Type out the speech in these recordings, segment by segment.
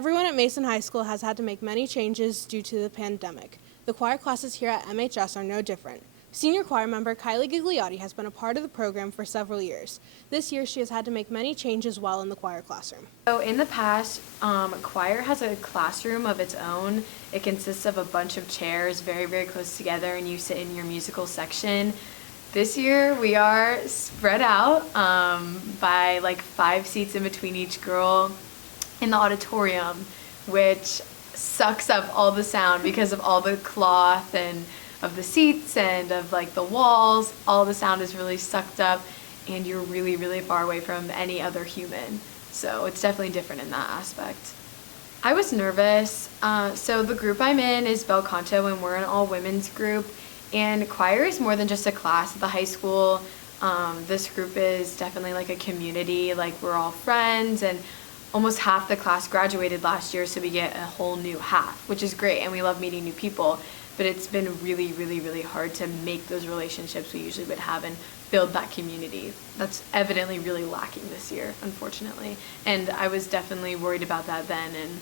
Everyone at Mason High School has had to make many changes due to the pandemic. The choir classes here at MHS are no different. Senior choir member Kyley Gigliotti has been a part of the program for several years. This year, she has had to make many changes while in the choir classroom. So in the past, choir has a classroom of its own. It consists of a bunch of chairs very, very close together, and you sit in your musical section. This year, we are spread out by like 5 seats in between each girl in the auditorium, which sucks up all the sound because of all the cloth and of the seats and of like the walls. All the sound is really sucked up, and you're really, really far away from any other human. So it's definitely different in that aspect. I was nervous. So the group I'm in is bel canto, and we're an all-women's group. And choir is more than just a class at the high school. This group is definitely like a community. Like, we're all friends, and almost half the class graduated last year, so we get a whole new half, which is great, and we love meeting new people. But it's been really, really, really hard to make those relationships we usually would have and build that community. That's evidently really lacking this year, unfortunately. And I was definitely worried about that then, and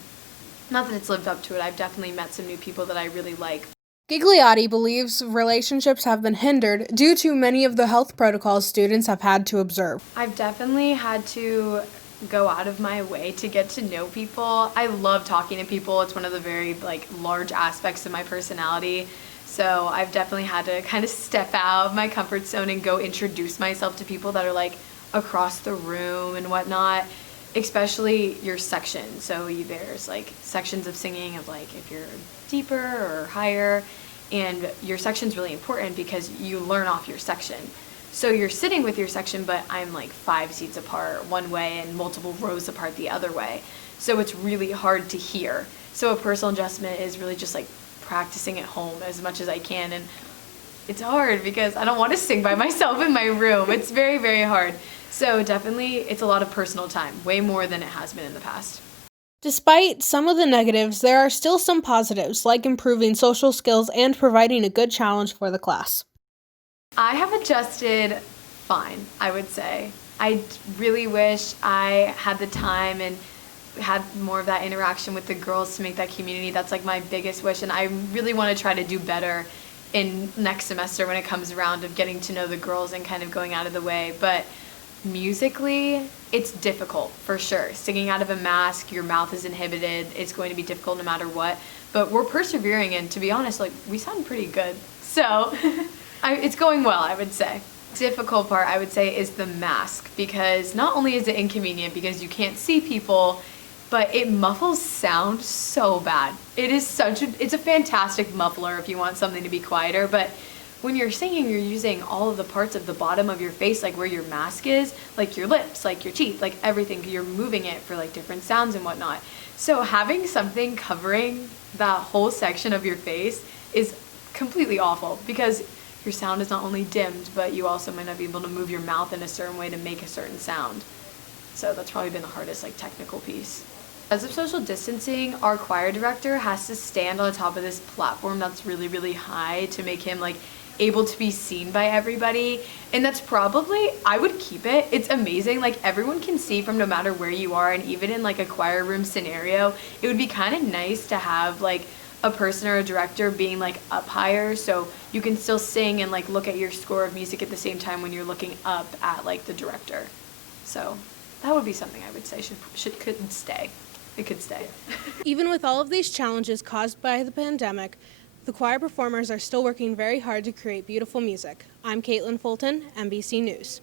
not that it's lived up to it. I've definitely met some new people that I really like. Gigliotti believes relationships have been hindered due to many of the health protocols students have had to observe. I've definitely had to go out of my way to get to know people. I love talking to people. It's one of the very large aspects of my personality. So I've definitely had to kind of step out of my comfort zone and go introduce myself to people that are like across the room and whatnot, especially your section. So there's like sections of singing of like if you're deeper or higher, and your section's really important because you learn off your section. So you're sitting with your section, but I'm like 5 seats apart one way and multiple rows apart the other way. So it's really hard to hear. So a personal adjustment is really just like practicing at home as much as I can. And it's hard because I don't want to sing by myself in my room. It's very, very hard. So definitely it's a lot of personal time, way more than it has been in the past. Despite some of the negatives, there are still some positives, like improving social skills and providing a good challenge for the class. I have adjusted fine, I would say. I really wish I had the time and had more of that interaction with the girls to make that community. That's like my biggest wish, and I really want to try to do better in next semester when it comes around of getting to know the girls and kind of going out of the way. But musically, it's difficult for sure. Singing out of a mask, your mouth is inhibited. It's going to be difficult no matter what. But we're persevering, and to be honest, like, we sound pretty good. So it's going well, I would say. Difficult part, I would say, is the mask, because not only is it inconvenient because you can't see people, but it muffles sound so bad. It's a fantastic muffler if you want something to be quieter, but when you're singing, you're using all of the parts of the bottom of your face, like where your mask is, like your lips, like your teeth, like everything. You're moving it for like different sounds and whatnot. So having something covering that whole section of your face is completely awful, because your sound is not only dimmed, but you also might not be able to move your mouth in a certain way to make a certain sound. So that's probably been the hardest technical piece. Because of social distancing, our choir director has to stand on top of this platform that's really, really high to make him able to be seen by everybody. And that's probably, I would keep it. It's amazing. Everyone can see from no matter where you are, and even in a choir room scenario, it would be kind of nice to have a person or a director being up higher, so you can still sing and look at your score of music at the same time when you're looking up at the director. So that would be something I would say could stay. It could stay. Even with all of these challenges caused by the pandemic, the choir performers are still working very hard to create beautiful music. I'm Kaitlyn Foltyn, NBC News.